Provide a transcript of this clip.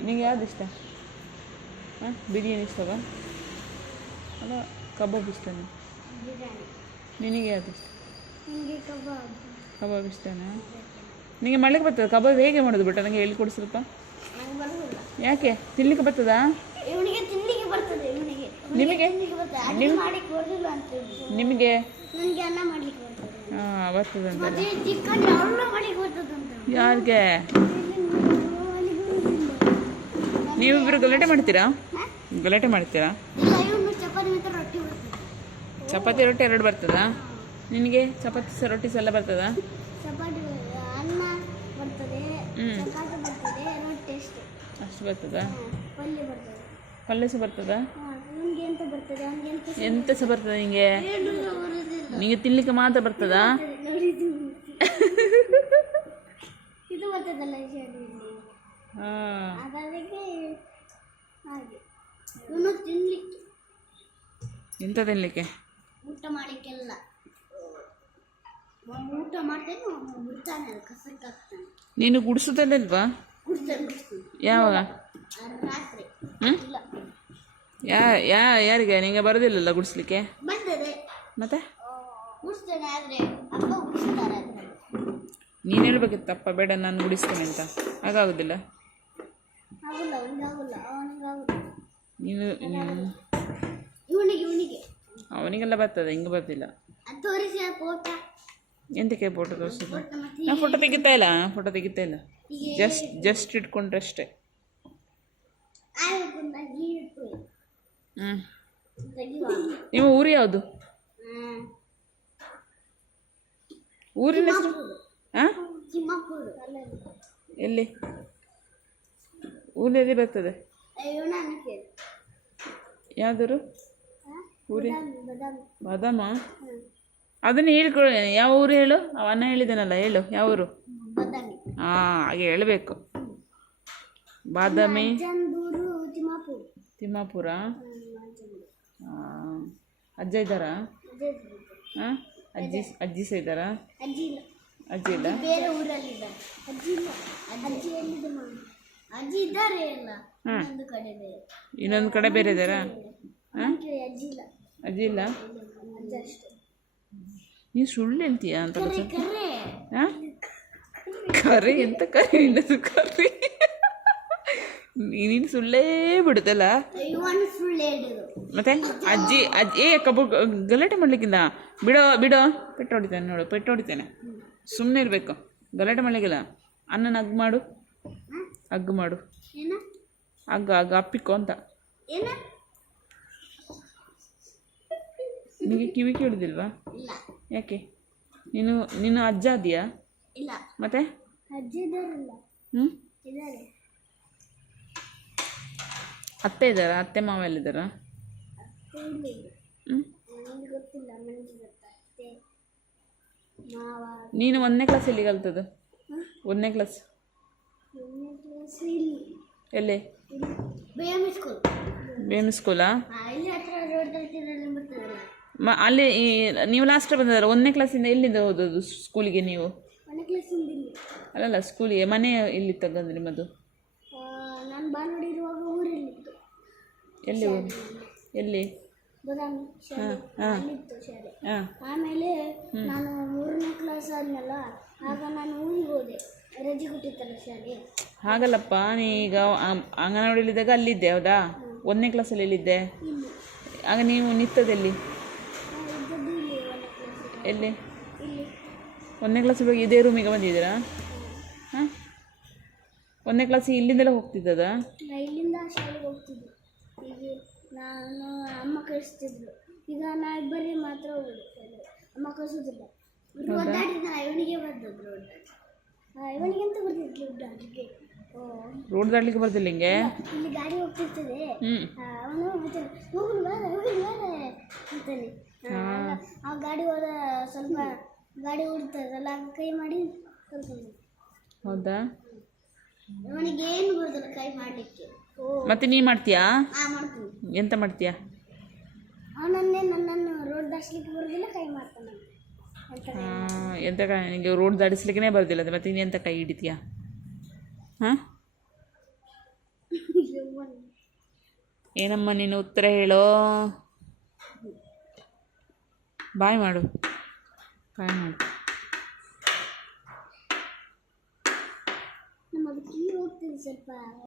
ನಿನಗೆ ಯಾವ್ದು ಇಷ್ಟ? ಹಾಂ, ಬಿರಿಯಾನಿ ಇಷ್ಟವಾ ಅಲ್ಲ ಕಬಾಬ್ ಇಷ್ಟನಾ? ನಿನಗೆ ಯಾವ್ದು ಇಷ್ಟ? ಕಬಾಬ್ ಇಷ್ಟನಾ? ನಿನಗೆ ಮಾಡ್ಲಿಕ್ಕೆ ಬರ್ತದೆ ಕಬಾಬ್ ಹೇಗೆ ಮಾಡೋದು ಬಿಟ್ಟು ನನಗೆ ಹೇಳಿಕೊಡು ಸ್ವಲ್ಪ. ಯಾಕೆ ತಿನ್ಲಿಕ್ಕೆ ಬರ್ತದಾ? ನಿಮಗೆ ನಿಮಗೆ ಹಾಂ ಬರ್ತದಂತ. ಯಾರಿಗೆ? ನೀವಿಬ್ಬರು ಗಲಾಟೆ ಮಾಡ್ತೀರಾ? ಗಲಾಟೆ ಮಾಡ್ತೀರಾ? ಚಪಾತಿ ರೊಟ್ಟಿ ಎರಡು ಬರ್ತದಾ ನಿನಗೆ? ಚಪಾತಿ ರೊಟ್ಟಿ ಎಲ್ಲ ಬರ್ತದಾ? ಅಷ್ಟು ಬರ್ತದಾ? ಪಲ್ಯ ಸಹ ಬರ್ತದಾ? ಎಂತ ಸಹ ಬರ್ತದ ನಿಂಗೆ? ನಿಂಗೆ ತಿನ್ಲಿಕ್ಕೆ ಮಾತ್ರ ಬರ್ತದಾ? ಎಂತ ತಿನ್ಲಿಕ್ಕೆ? ಊಟ ಮಾಡಲಿಕ್ಕೆಲ್ಲ ಊಟ ಮಾಡ್ತೇನೆ ಕಸಕ್ಕಾಗ್ತಾನೆ. ನೀನು ಗುಡಿಸೋದಲ್ವಾ? ಯಾವಾಗ? ರಾತ್ರಿ. ಯಾರಿಗೆ? ನಿಂಗೆ ಬರೋದಿಲ್ಲಲ್ಲ ಗುಡಿಸ್ಲಿಕ್ಕೆ? ಬಂದರೆ ಮತ್ತೆ ಗುಡಿಸ್ತೇನೆ, ಆದರೆ ಅಪ್ಪ ಗುಡಿಸ್ತಾರೆ. ನೀನು ಹೇಳ್ಬೇಕಿತ್ತು ಅಪ್ಪ ಬೇಡ ನಾನು ಗುಡಿಸ್ತೇನೆ ಅಂತ. ಹಾಗಾಗೋದಿಲ್ಲ. ಆಗುಲ್ಲ, ಅವನಿಗಾಗುಲ್ಲ, ಅವನಿಗಾಗುಲ್ಲ. ನೀನು ಇವನಿಗೆ ಅವನಿಗೆಲ್ಲ ಬರ್ತದೆ, ಹಿಂಗೆ ಬರ್ತಿಲ್ಲ. ತೋರಿಸಿ ಫೋಟೋ. ಎಂತಕ್ಕೆ ಫೋಟೋ ತೋರಿಸಿದ್ದು? ನಾನು ಫೋಟೋ ತೆಗಿತಾ ಇಲ್ಲ, ಫೋಟೋ ತೆಗಿತಾ ಇಲ್ಲ. ಜಸ್ಟ್ ಇಟ್ಕೊಂಡ್ರೆ ಅಷ್ಟೇ. ನಿಮ್ಮ ಊರು ಯಾವುದು? ಊರಿನ ಹೆಸರು? ಹಾಂ, ಎಲ್ಲಿ? ಊರಲ್ಲಿ ಬರ್ತದೆ ಯಾವ್ದೂರು? ಊರಿ ಬಾದಾಮ? ಅದನ್ನು ಹೇಳ್ಕೊಳ್ಳಿ. ಯಾವ ಊರು ಹೇಳು? ಅವನ್ನ ಹೇಳಿದ್ದಾನಲ್ಲ, ಹೇಳು ಯಾವ ಊರು? ಹಾಂ, ಹಾಗೆ ಹೇಳಬೇಕು. ಬಾದಾಮಿ ತಿಮ್ಮಾಪುರ. ಅಜ್ಜ ಇದ್ದಾರಾ? ಹಾಂ, ಅಜ್ಜಿ ಸಹ ಇದ್ದಾರಾ? ಅಜ್ಜಿ ಇಲ್ಲ. ಹಾಂ, ಇನ್ನೊಂದು ಕಡೆ ಬೇರೆ ಇದ್ದಾರಾ? ಹಾಂ, ಅಜ್ಜಿ ಇಲ್ಲ. ನೀನು ಸುಳ್ಳು ಹೇಳ್ತೀಯ ಅಂತ? ಹಾಂ, ಕರೆ ಎಂತ ಕರೆ? ಇನ್ನದು ಕರೆ ನೀನು ಸುಳ್ಳೇ ಬಿಡುತ್ತಲ್ಲ ಮತ್ತೆ. ಅಜ್ಜಿ ಕಬ್ಬು ಗಲಾಟೆ ಮಾಡ್ಲಿಕ್ಕಿಲ್ಲ. ಬಿಡೋ ಪೆಟ್ಟು ಹೊಡಿತೇನೆ ನೋಡು, ಪೆಟ್ಟು ಹೊಡಿತೇನೆ. ಸುಮ್ಮನೆ ಇರಬೇಕು, ಗಲಾಟೆ ಮಾಡ್ಲಿಕ್ಕಿಲ್ಲ. ಅನ್ನನ ಹಗ್ ಮಾಡು, ಹಗ್ ಮಾಡು, ಹಗ್ಗ ಅಪ್ಪಿಕೋ ಅಂತ. ನಿನಗೆ ಕಿವಿ ಕೇಳುದಿಲ್ವಾ? ಯಾಕೆ? ನೀನು ಅಜ್ಜ ಅದೆಯಾ? ಮತ್ತೆ ಹ್ಞೂ, ಅತ್ತೆ ಇದ್ದಾರಾ? ಅತ್ತೆ ಮಾವ ಎಲ್ಲಿದ್ದಾರಾ? ನೀನು 1ನೇ ಕ್ಲಾಸ್ ಎಲ್ಲಿ ಕಲ್ತದ್ದು? 1ನೇ ಕ್ಲಾಸ್ ಎಲ್ಲಿ? BM ಸ್ಕೂಲಾ? ಅಲ್ಲಿ ನೀವು ಲಾಸ್ಟ್ ಬಂದದಲ್ಲ 1ನೇ ಕ್ಲಾಸಿಂದ ಎಲ್ಲಿಂದ ಹೋದದ್ದು ಸ್ಕೂಲಿಗೆ ನೀವು? ಅಲ್ಲಲ್ಲ, ಸ್ಕೂಲಿಗೆ ಮನೆ ಎಲ್ಲಿ ತಗೊಂಡು ನಿಮ್ಮದು? ಎಲ್ಲಿ ಎಲ್ಲಿ? ಆಮೇಲೆ ನಾನು 3ನೇ ಕ್ಲಾಸ್ ಆದ್ಮೇಲೆ ಆಗ ನಾನು ಊರಿಗೆ ಹೋದೆ, ರಜೆ ಕೊಟ್ಟಿತ್ತಲ್ಲ ಶಾಲೆ. ಹಾಗಲ್ಲಪ್ಪ, ನೀಗ ಅಂಗನವಾಡಿಲಿದ್ದಾಗ ಅಲ್ಲಿದ್ದೆ ಹೌದಾ? 1ನೇ ಕ್ಲಾಸಲ್ಲಿ ಎಲ್ಲಿದ್ದೆ? ಆಗ ನೀವು ನಿಂತದಲ್ಲಿ ಎಲ್ಲಿ? 1ನೇ ಕ್ಲಾಸಿಗೆ ಹೋಗಿ ಇದೇ ರೂಮಿಗೆ ಬಂದಿದ್ದೀರಾ? ಹಾಂ, 1ನೇ ಕ್ಲಾಸಿಗೆ ಇಲ್ಲಿಂದೆಲ್ಲ ಹೋಗ್ತಿದ್ದದ? ಇಲ್ಲಿಂದ ಶಾಲೆಗೆ ಹೋಗ್ತಿದ್ದೆ. ಈಗ ನಾನು ಅಮ್ಮ ಕಳಿಸ್ತಿದ್ರು. ಈಗ ನಾ ಇಬ್ಬರಿಗೆ ಮಾತ್ರ ಹೋಗೋದು, ಅಮ್ಮ ಕಳಿಸೋದಿಲ್ಲ. ಇವನಿಗೆ ಬಂದದ್ದು ಇವನಿಗೆ ಎಂತ ಬರ್ತಿದ್ಲು ದಾಟಲಿಕ್ಕೆ? ರೋಡ್ ದಾಟ್ಲಿಕ್ಕೆ ಬರ್ತಿಲ್ಲ ಹಿಂಗೆ? ಇಲ್ಲಿ ಗಾಡಿ ಹೋಗ್ತಿರ್ತದೆ, ಅವನು ಹೋಗುದು ಅಂತಾನೆ. ಆ ಗಾಡಿ ಹೋದ ಸ್ವಲ್ಪ ಗಾಡಿ ಓಡ್ತದಲ್ಲ, ಕೈ ಮಾಡಿ ಕರ್ಕೊಂಡು. ಹೌದಾ? ಅವನಿಗೆ ಏನು ಬರೋದಿಲ್ಲ ಕೈ ಮಾಡಲಿಕ್ಕೆ. ಮತ್ತೆ ನೀ ಮಾಡ್ತೀಯಾ? ಮಾಡ್ತೀನಿ. ಎಂತ ಮಾಡ್ತೀಯಾ? ನನ್ನನ್ನು ರೋಡ್ ದಾಟಿಸ್ಲಿಕ್ಕೆ ಬರೋದಿಲ್ಲ, ಕೈ ಮಾಡ್ತಾನೆ. ಎಂತ ನಿನಗೆ ರೋಡ್ ದಾಟಿಸ್ಲಿಕ್ಕೆ ಬರೋದಿಲ್ಲ, ಮತ್ತೆ ನೀನು ಎಂತ ಕೈ ಹಿಡಿತೀಯಾ? ಹಾಂ, ಯವ್ವನ್ ಏನಮ್ಮ ನೀನು ಉತ್ತರ ಹೇಳೋ. ಬಾಯ್ ಮಾಡು, ಬಾಯ್ ಮಾಡು. ನಮ್ಮ ಅದಕ್ಕೆ ಹೋಗ್ತೀನಿ ಸ್ವಲ್ಪ